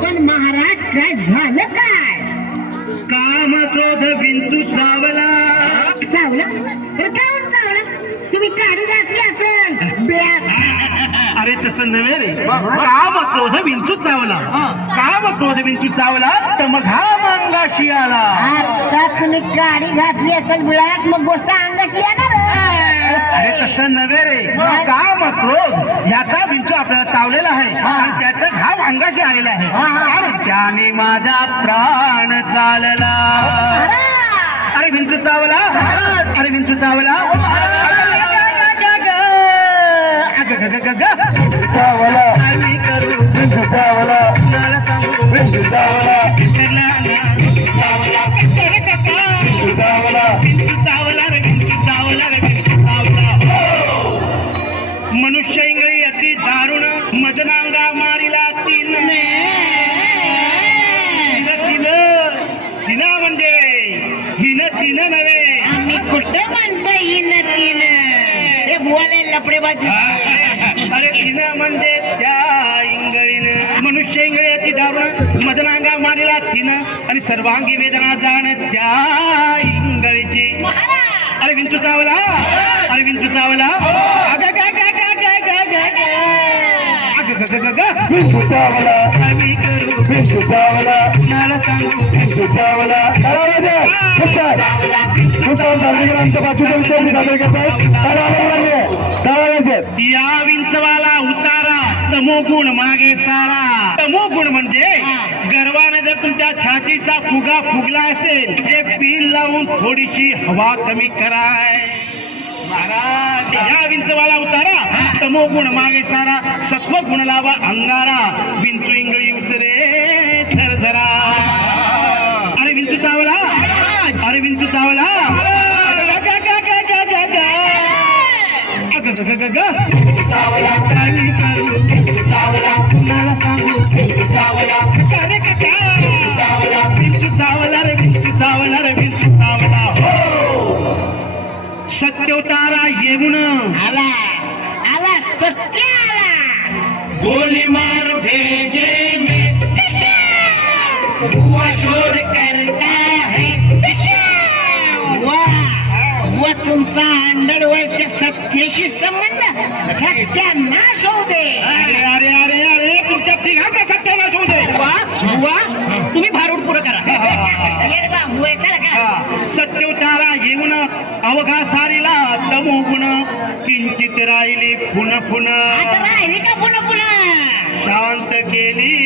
पण महाराज काय झालं काय? काम क्रोध विंचू चावला. चावलं तर काय चावलं? तुम्ही काढी घातली असेल अरे तसं नव्हे रे. काम क्रोध विंचू चावला. काम क्रोध विंचू चावला तर मग हा अंगाशी आला. आता तुम्ही काढी घातली असेल बिळात मग गोष्ट अंगाशी येणार. अरे तसं नव्हे रे. काम क्रोध याचा विंचू आपल्याला चावलेला आहे आणि त्याचा घाव अंगाशी आलेला आहे आणि त्याने माझा प्राण चालला. अरे विंचू चावला. अरे विंचू चावला. आम्ही करू मला सांगू विंचू चावला. मनुष्य इंगळी अति दारुण मदनांगा मारिला तीन. तिन म्हणजे हिन तीन नव्हे. आम्ही कुठं म्हणतो हिन तीन हे बोले लपडेबाजी. अरे तिन म्हणजे त्या इंगळीनं. मनुष्य इंगळी अति दारुण मदनांगा मारिला तीन आणि सर्वांगी वेदना जाण त्या इंगळीची. अरे विंचू चावला. अरे विंचू चावला. विंचू चावला. आम्ही करू विंचू चावला. मला सांगू विंचू चावला. या विंचवाला उतारा तमोगुण मागे सारा. तमोगुण म्हणजे गर्वाने जर तुमच्या छातीचा फुगा फुगला असेल ते पील लावून थोडीशी हवा कमी कराय. महाराज या विंचवाला उतारा तमोगुण मागे सारा. सत्व गुण लावा अंगारा. विंचू इंगळी उतरे झरझरा. अरे विंचू चावला. अरे विंचू चावला. काही करू चावला. कुणाला सांगू चावला. अरे काका विंचू चावला रे. विंचू चावला रे. विंचू चावला. सत्योतारा येऊन आला आला सत्य आला. गोली मार भेजे में हुआ शोर करता है. वा तुमचा अंडरवर्ल्डच्या सत्याशी संबंध सत्यानाश होऊ दे. अरे अरे अरे अरे तुमच्या तिघांचा सत्यानाश होऊ दे. वा तुम्ही भारूड पुरं करा. सत्योतारा येऊन अवघा सारीला तमोगुण किंचित राहिली पुन पुन. राहिली का पुन्हा पुन्हा शांत केली